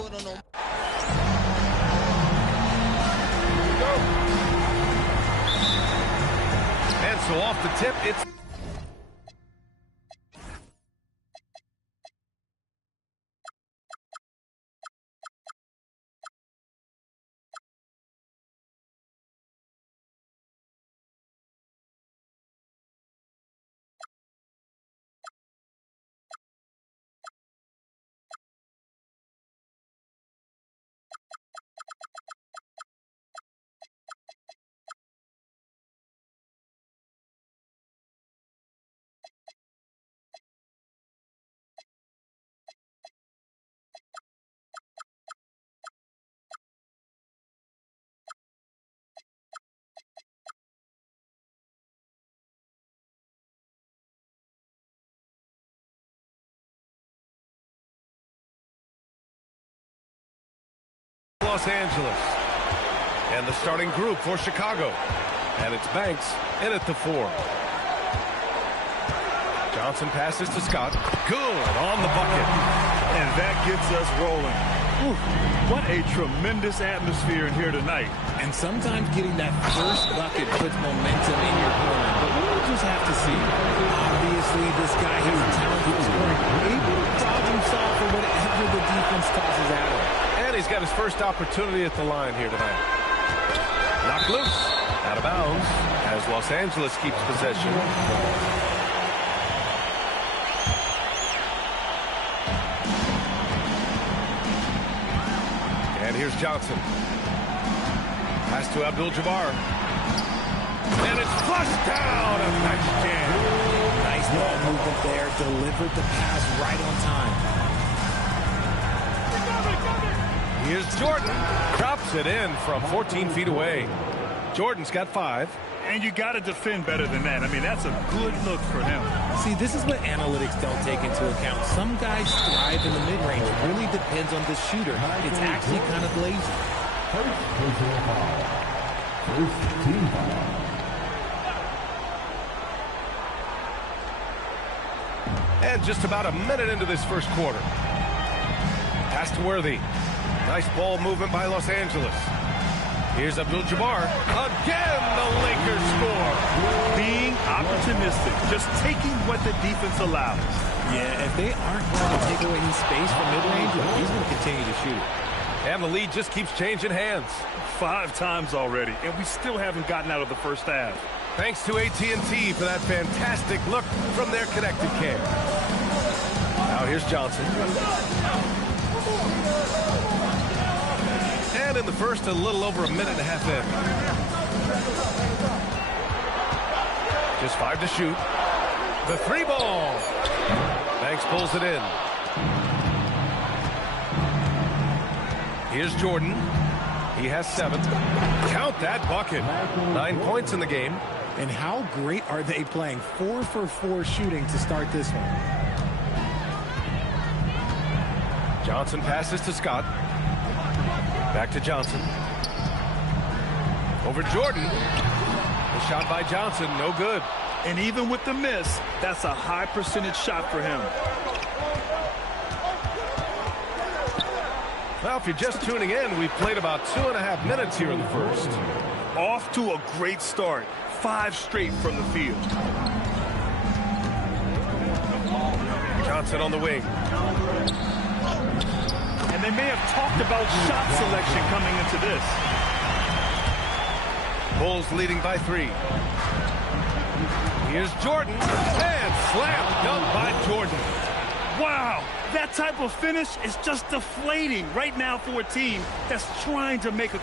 put on them. And so off the tip, it's Los Angeles. And the starting group for Chicago. And it's Banks in at the 4. Johnson passes to Scott. Good on the bucket. And that gets us rolling. Whew, what a tremendous atmosphere in here tonight. And sometimes getting that first bucket puts momentum in your corner. But we'll just have to see. Obviously, this guy has a talented scorer, able to problem solve for whatever the defense tosses at him. And he's got his first opportunity at the line here tonight. Knocked loose. Out of bounds as Los Angeles keeps possession. And here's Johnson. Pass to Abdul-Jabbar. And it's flushed down. A nice jam. Nice ball movement there. Delivered the pass right on time. Here's Jordan. Drops it in from 14 feet away. Jordan's got 5. And you got to defend better than that. I mean, that's a good look for him. See, this is what analytics don't take into account. Some guys thrive in the mid-range. It really depends on the shooter. It's actually kind of lazy. First team foul. And just about a minute into this first quarter. Pass to Worthy. Nice ball movement by Los Angeles. Here's Abdul-Jabbar. Again, the Lakers score. Being opportunistic, just taking what the defense allows. Yeah, if they aren't going to take away his space from mid-range, he's going to continue to shoot it. And the lead just keeps changing hands. 5 times already, and we still haven't gotten out of the first half. Thanks to AT&T for that fantastic look from their connected cam. Now here's Johnson. And in the first, a little over a minute and a half in. Just 5 to shoot. The 3 ball. Banks pulls it in. Here's Jordan. He has 7. Count that bucket. 9 points in the game. And how great are they playing? 4 for 4 shooting to start this one. Johnson passes to Scott. Back to Johnson. Over Jordan. The shot by Johnson, no good. And even with the miss, that's a high percentage shot for him. Well, if you're just tuning in, we've played about 2.5 minutes here in the first. Off to a great start. 5 straight from the field. Johnson on the wing. And they may have talked about shot selection coming into this. Bulls leading by 3. Here's Jordan. And slam dunk by Jordan. Wow, that type of finish is just deflating right now for a team that's trying to make a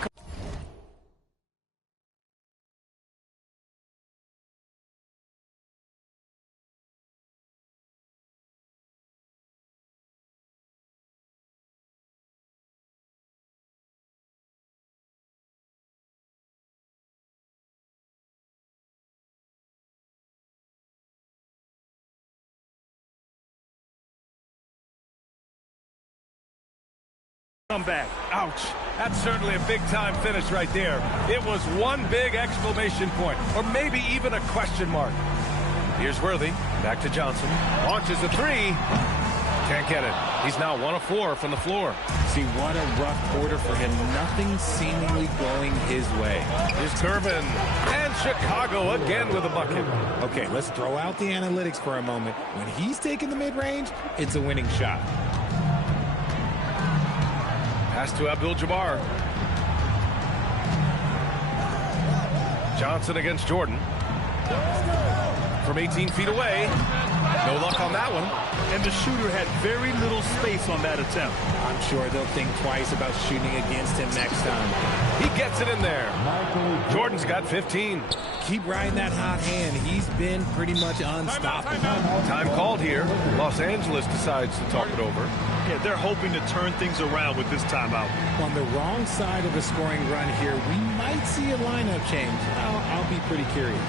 comeback. Ouch. That's certainly a big-time finish right there. It was one big exclamation point, or maybe even a question mark. Here's Worthy. Back to Johnson. Launches a 3. Can't get it. He's now 1 of 4 from the floor. See, what a rough quarter for him. Nothing seemingly going his way. Here's Gervin. And Chicago again with a bucket. Okay, let's throw out the analytics for a moment. When he's taking the mid-range, it's a winning shot. Pass to Abdul-Jabbar. Johnson against Jordan. From 18 feet away. No luck on that one. And the shooter had very little space on that attempt. I'm sure they'll think twice about shooting against him next time. He gets it in there. Jordan's got 15. Keep riding that hot hand. He's been pretty much unstoppable. Time called here. Los Angeles decides to talk it over. Yeah, they're hoping to turn things around with this timeout. On the wrong side of a scoring run here, we might see a lineup change. I'll be pretty curious.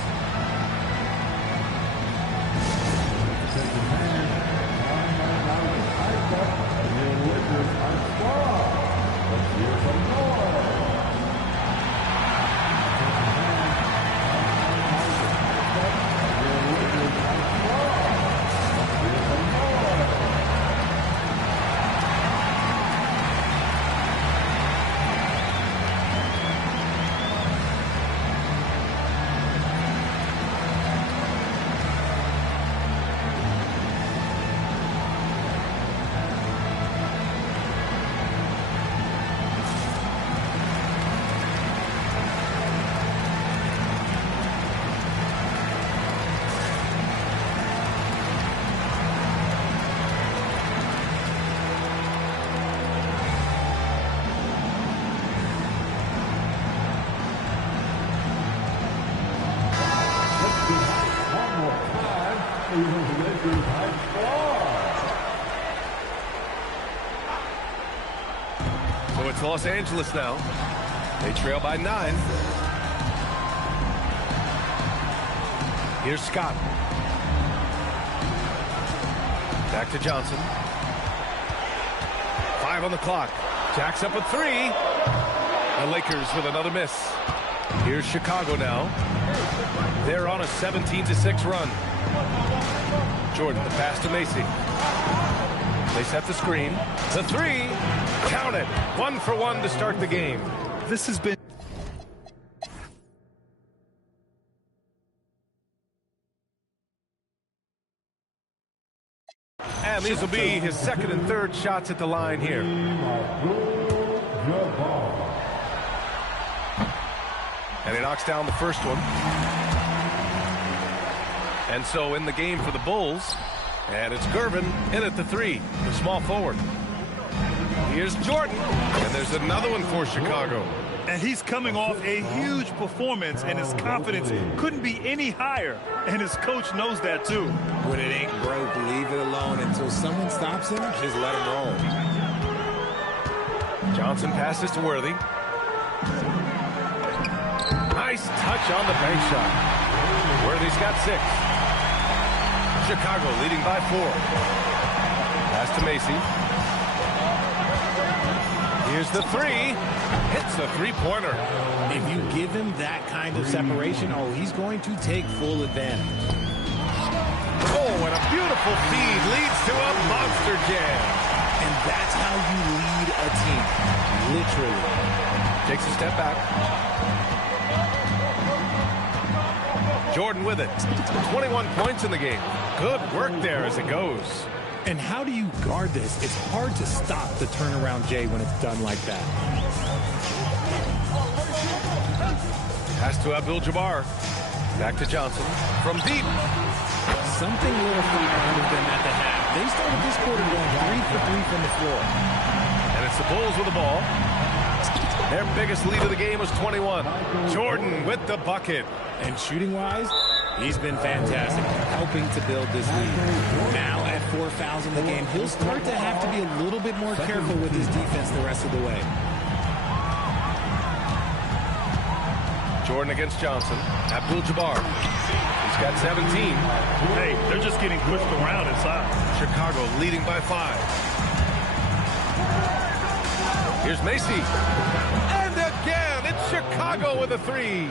So it's Los Angeles now. They trail by 9. Here's Scott. Back to Johnson. 5 on the clock. Jacks up a 3. The Lakers with another miss. Here's Chicago now. They're on a 17-6 run. Jordan, the pass to Macy. They set the screen. The 3. Count it. 1 for 1 to start the game. This has been... And these will be his second and third shots at the line here. And he knocks down the first one. And so in the game for the Bulls. And it's Gervin in at the 3, the small forward. Here's Jordan. And there's another one for Chicago. And he's coming off a huge performance, and his confidence couldn't be any higher. And his coach knows that, too. When it ain't broke, leave it alone until someone stops him. Just let him roll. Johnson passes to Worthy. Nice touch on the bank shot. Worthy's got 6. Chicago leading by 4. Pass to Macy. Here's the 3. Hits the three-pointer. If you give him that kind of separation, he's going to take full advantage. Oh, and a beautiful feed leads to a monster jam. And that's how you lead a team. Literally. Takes a step back. Jordan with it. 21 points in the game. Good work there as it goes. And how do you guard this? It's hard to stop the turnaround J when it's done like that. Pass to Abdul-Jabbar. Back to Johnson. From deep. Something a little fire under them at the half. They started this quarter going 3 for 3 from the floor. And it's the Bulls with the ball. Their biggest lead of the game was 21. Jordan with the bucket. And shooting-wise, he's been fantastic, helping to build this lead. Now at 4 fouls in the game, he'll start to have to be a little bit more careful with his defense the rest of the way. Jordan against Johnson. Abdul-Jabbar. He's got 17. Hey, they're just getting pushed around inside. Chicago leading by 5. Here's Macy. And again, it's Chicago with a 3.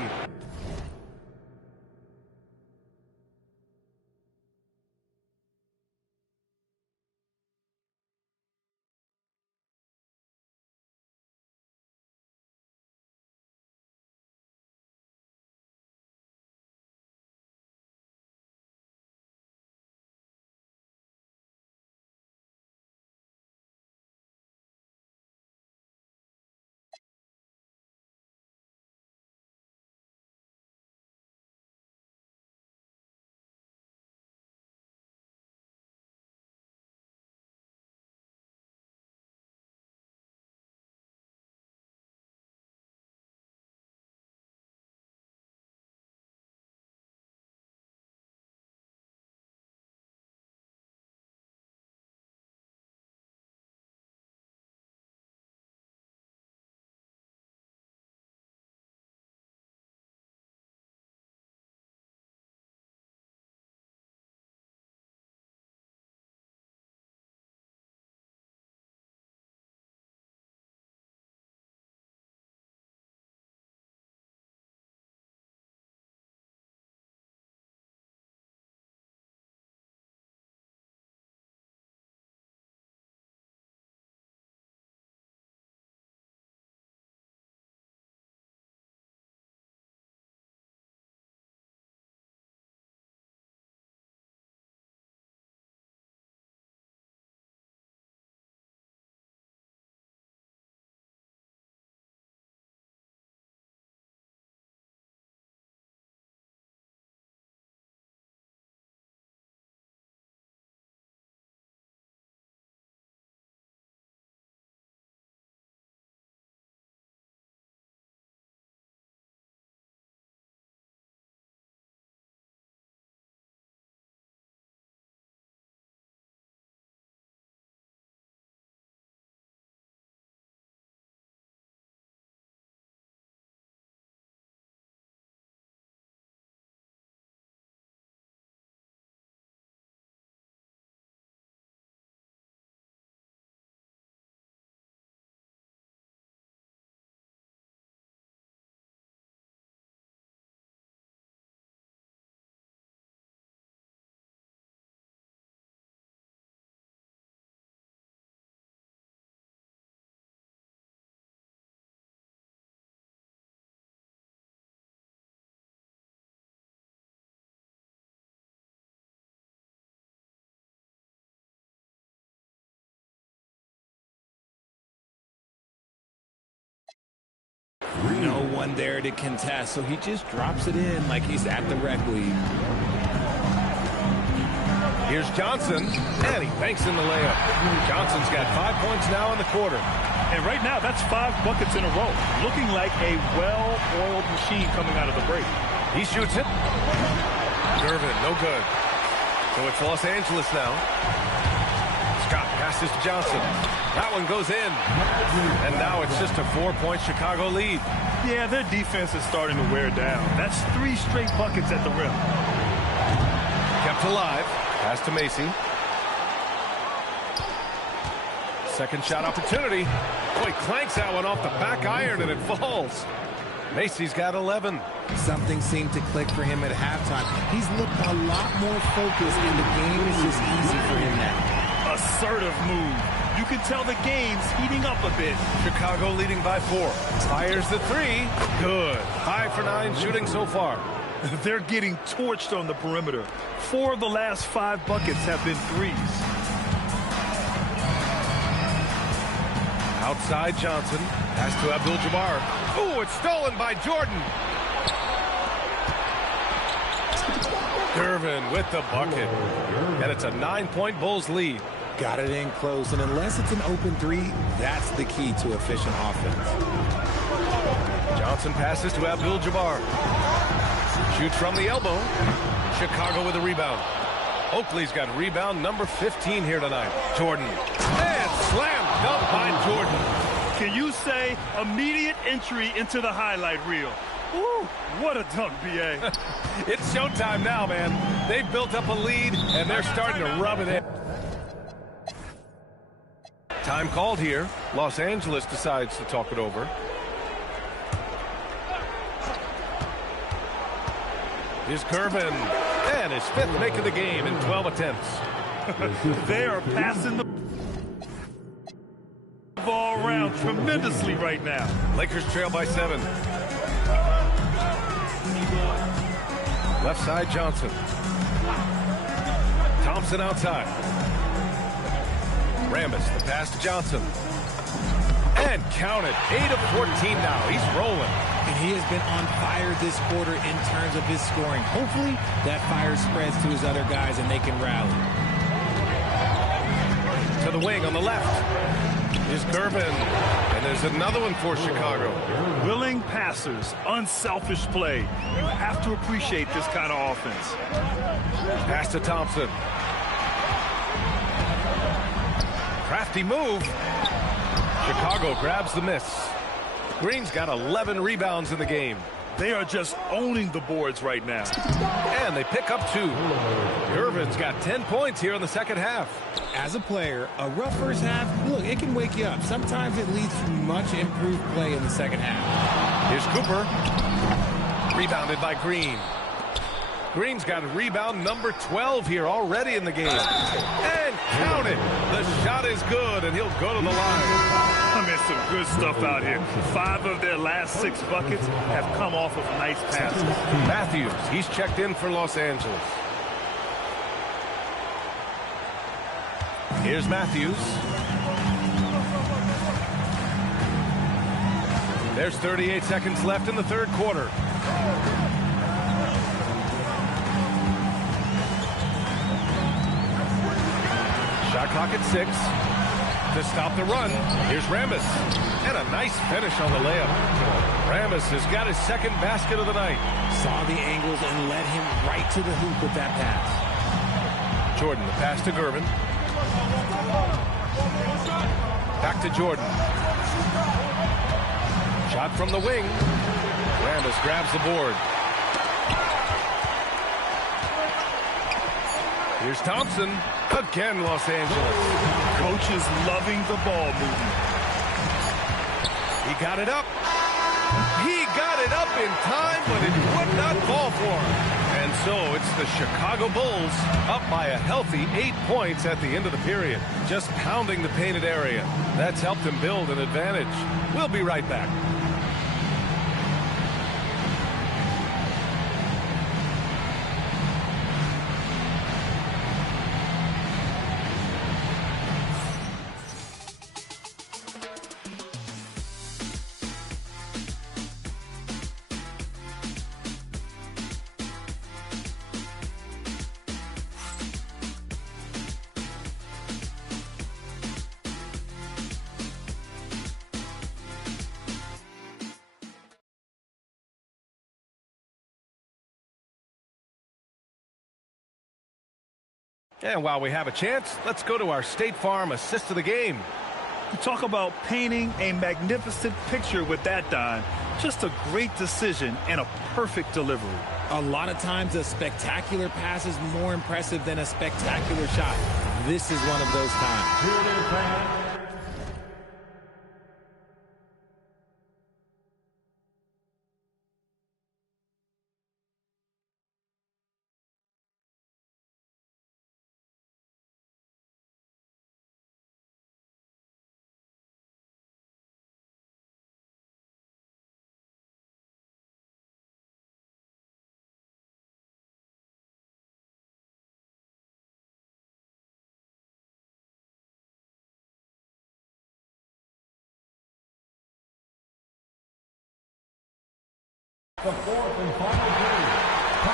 one there to contest, so he just drops it in like he's at the rec league. Here's Johnson, and he banks in the layup. Johnson's got 5 points now in the quarter. And right now, that's 5 buckets in a row. Looking like a well-oiled machine coming out of the break. He shoots it. Gervin, no good. So it's Los Angeles now. Scott passes to Johnson. That one goes in. And now it's just a 4-point Chicago lead. Yeah, their defense is starting to wear down. That's 3 straight buckets at the rim. Kept alive. Pass to Macy. Second shot opportunity. Boy, clanks that one off the back iron and it falls. Macy's got 11. Something seemed to click for him at halftime. He's looked a lot more focused, and the game is just easy for him now. Assertive move. You can tell the game's heating up a bit. Chicago leading by 4. Fires the 3. Good. 5 for 9 shooting so far. They're getting torched on the perimeter. 4 of the last 5 buckets have been threes. Outside Johnson. Pass to Abdul-Jabbar. Oh, it's stolen by Jordan. Gervin with the bucket. And it's a 9-point Bulls lead. Got it in close, and unless it's an open 3, that's the key to efficient offense. Johnson passes to Abdul-Jabbar. Shoots from the elbow. Chicago with a rebound. Oakley's got rebound number 15 here tonight. Jordan. And slam dunk by Jordan. Can you say immediate entry into the highlight reel? Woo, what a dunk, B.A. It's showtime now, man. They've built up a lead, and they're starting to rub it in. Time called here. Los Angeles decides to talk it over. Here's Gervin, and his 5th make of the game in 12 attempts. They are passing the ball around tremendously right now. Lakers trail by 7. Left side, Johnson. Thompson outside. Rambis, the pass to Johnson. And count it. 8 of 14 now. He's rolling. And he has been on fire this quarter in terms of his scoring. Hopefully, that fire spreads to his other guys and they can rally. To the wing on the left is Gervin. And there's another one for Chicago. Willing passers, unselfish play. You have to appreciate this kind of offense. Pass to Thompson. Crafty move. Chicago grabs the miss. Green's got 11 rebounds in the game. They are just owning the boards right now. And they pick up 2. Gervin's got 10 points here in the second half. As a player, a rough first half, look, it can wake you up. Sometimes it leads to much improved play in the second half. Here's Cooper. Rebounded by Green. Green's got rebound number 12 here already in the game. And count it. The shot is good, and he'll go to the line. I mean, some good stuff out here. 5 of their last 6 buckets have come off of nice passes. Matthews, he's checked in for Los Angeles. Here's Matthews. There's 38 seconds left in the third quarter. Shot clock at 6. To stop the run, here's Rambis. And a nice finish on the layup. Rambis has got his second basket of the night. Saw the angles and led him right to the hoop with that pass. Jordan, the pass to Gervin. Back to Jordan. Shot from the wing. Rambis grabs the board. Here's Thompson. Again, Los Angeles. Coach is loving the ball movement. He got it up. He got it up in time, but it would not fall for him. And so it's the Chicago Bulls up by a healthy 8 points at the end of the period. Just pounding the painted area. That's helped them build an advantage. We'll be right back. And while we have a chance, let's go to our State Farm assist of the game. You talk about painting a magnificent picture with that, Don. Just a great decision and a perfect delivery. A lot of times a spectacular pass is more impressive than a spectacular shot. This is one of those times. The fourth and final period.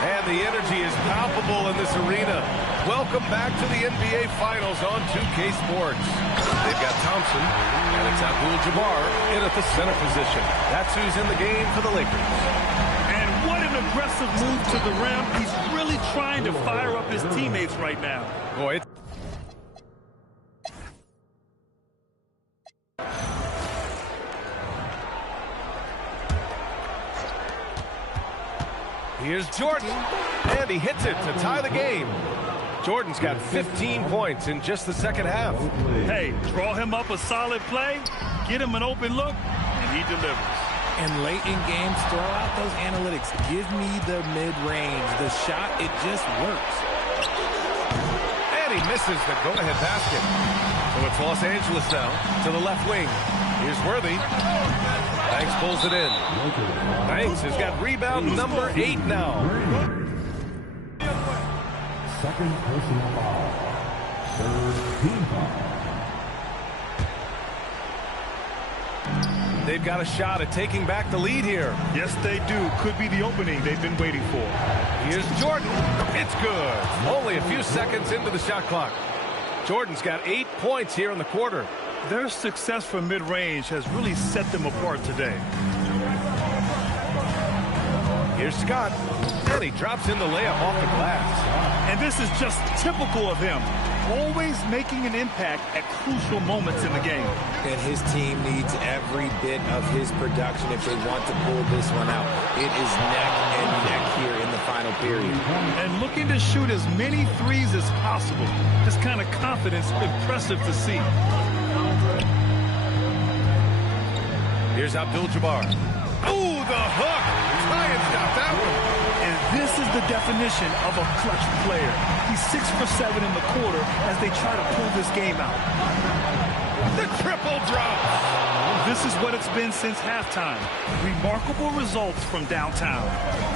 And the energy is palpable in this arena. Welcome back to the NBA Finals on 2K Sports. They've got Thompson, and it's Abdul-Jabbar in at the center position. That's who's in the game for the Lakers. And what an aggressive move to the rim. He's really trying to fire up his teammates right now. Boy, here's Jordan, and he hits it to tie the game. Jordan's got 15 points in just the second half. Hey, draw him up a solid play, get him an open look, and he delivers. And late in games, throw out those analytics. Give me the mid-range. The shot, it just works. And he misses the go-ahead basket. So it's Los Angeles now to the left wing. Here's Worthy. Banks pulls it in. Banks has got rebound number 8 now. Second personal foul. Third team foul. They've got a shot at taking back the lead here. Yes, they do. Could be the opening they've been waiting for. Here's Jordan. It's good. Only a few seconds into the shot clock. Jordan's got 8 points here in the quarter. Their success from mid-range has really set them apart today. Here's Scott, and he drops in the layup off the glass. And this is just typical of him, always making an impact at crucial moments in the game. And his team needs every bit of his production if they want to pull this one out. It is neck and neck here in the final period. And looking to shoot as many threes as possible. This kind of confidence, impressive to see. Here's Abdul-Jabbar. Oh, the hook! Try and stop that one. And this is the definition of a clutch player. He's 6 for 7 in the quarter as they try to pull this game out. The triple drop. This is what it's been since halftime. Remarkable results from downtown.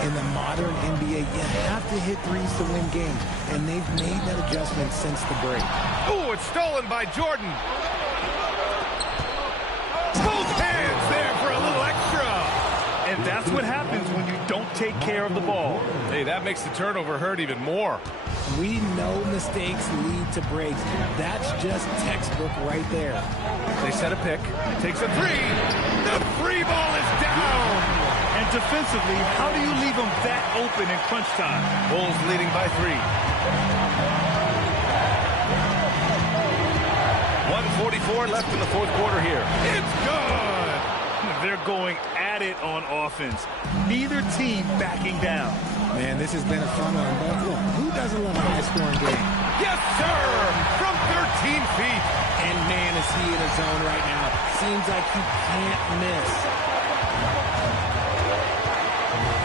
In the modern NBA, you have to hit threes to win games, and they've made that adjustment since the break. Oh, it's stolen by Jordan. Both hands there for a little extra. And that's what happens when you don't take care of the ball. Hey, that makes the turnover hurt even more. We know mistakes lead to breaks. That's just textbook right there. They set a pick. Takes a three. The free ball is down. And defensively, how do you leave them that open in crunch time? Bulls leading by 3. 1:44 left in the fourth quarter here. It's good. They're going at it on offense. Neither team backing down. Man, this has been a fun one. But look, who doesn't love a high-scoring game? Yes, sir! From 13 feet. And man, is he in his zone right now. Seems like he can't miss.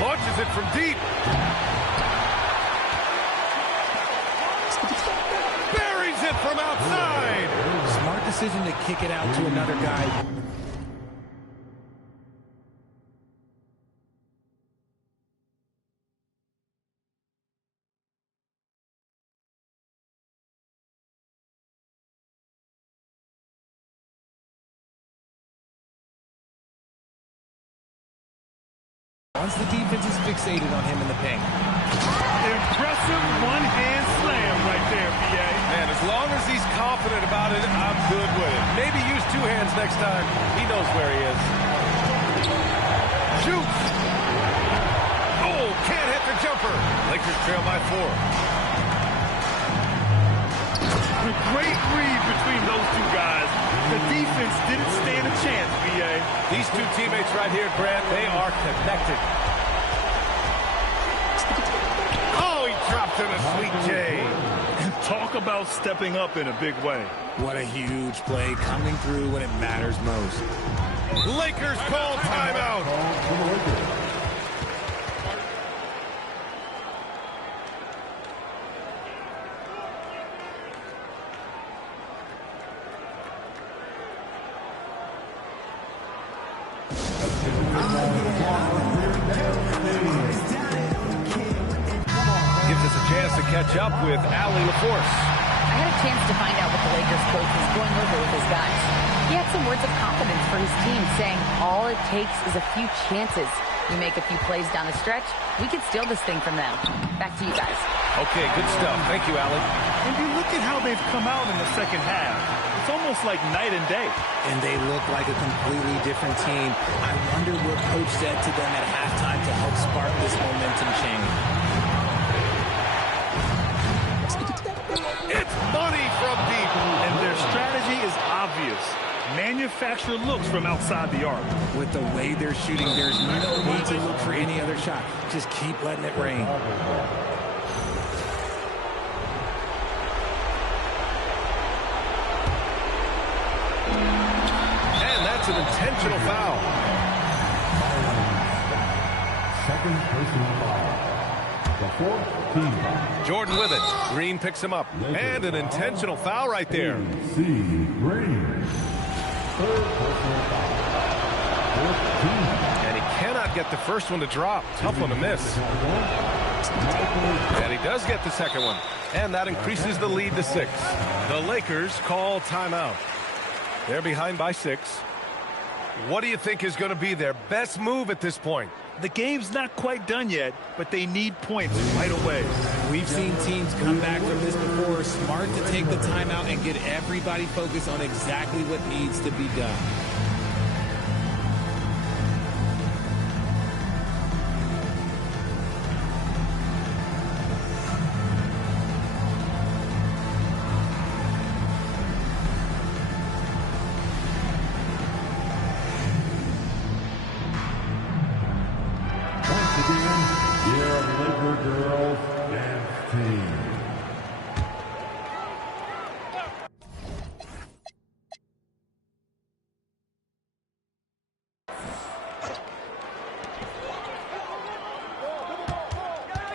Launches it from deep. Buries it from outside. Smart decision to kick it out to another guy. Once the defense is fixated on him in the paint. Impressive one-hand slam right there, B.A. Man, as long as he's confident about it, I'm good with it. Maybe use 2 hands next time. He knows where he is. Shoots. Oh, can't hit the jumper. Lakers trail by 4. defense didn't stand a chance, B.A. These two teammates right here, Grant, they are connected. Oh, he dropped in a sweet J. Talk about stepping up in a big way. What a huge play, coming through when it matters most. Lakers call timeout. Gives us a chance to catch up with Allie LaForce. I had a chance to find out what the Lakers coach was going over with his guys. He had some words of confidence for his team, saying all it takes is a few chances. We make a few plays down the stretch, we can steal this thing from them. Back to you guys. Okay, good stuff. Thank you, Allie. And you look at how they've come out in the second half. It's almost like night and day. And they look like a completely different team. I wonder what coach said to them at halftime to help spark this momentum change. It's money from deep. And their strategy is obvious. Manufacture looks from outside the arc. With the way they're shooting, there's no need to look for any other shot. Just keep letting it rain. And that's an intentional foul. Second personal foul. The fourth team foul. Jordan with it. Green picks him up. And an intentional foul right there. C. Green. Third personal foul. Fourth team foul. And he cannot get the first one to drop. Tough one to miss. And he does get the second one. And that increases the lead to 6. The Lakers call timeout. They're behind by 6. What do you think is going to be their best move at this point? The game's not quite done yet, but they need points right away. We've seen teams come back from this before. Smart to take the timeout and get everybody focused on exactly what needs to be done.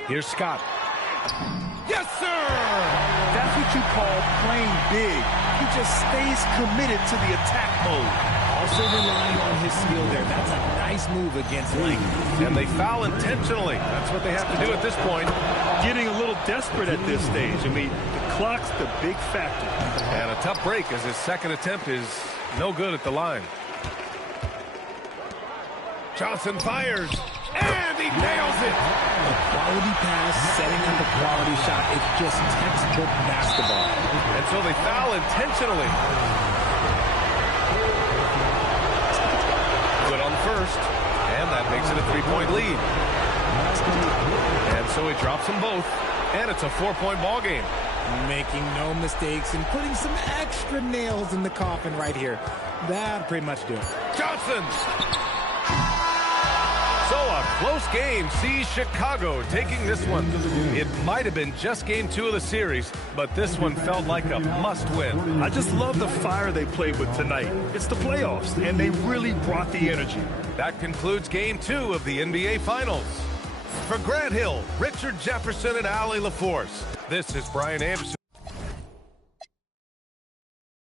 Here's Scott. Yes, sir! That's what you call playing big. He just stays committed to the attack mode. Also relying on his skill there. That's a nice move against length. And they foul intentionally. That's what they have to do at this point. Getting a little desperate at this stage. I mean, the clock's the big factor. And a tough break as his second attempt is no good at the line. Johnson fires. And he nails it. A quality pass, setting up a quality shot. It's just textbook basketball. And so they foul intentionally. Good on the first. And that makes it a 3-point lead. And so he drops them both. And it's a 4-point ball game. Making no mistakes and putting some extra nails in the coffin right here. That'll pretty much do it. Johnson. So a close game sees Chicago taking this one. It might have been just game 2 of the series, but this one felt like a must-win. I just love the fire they played with tonight. It's the playoffs, and they really brought the energy. That concludes game 2 of the NBA Finals. For Grant Hill, Richard Jefferson, and Allie LaForce, this is Brian Anderson.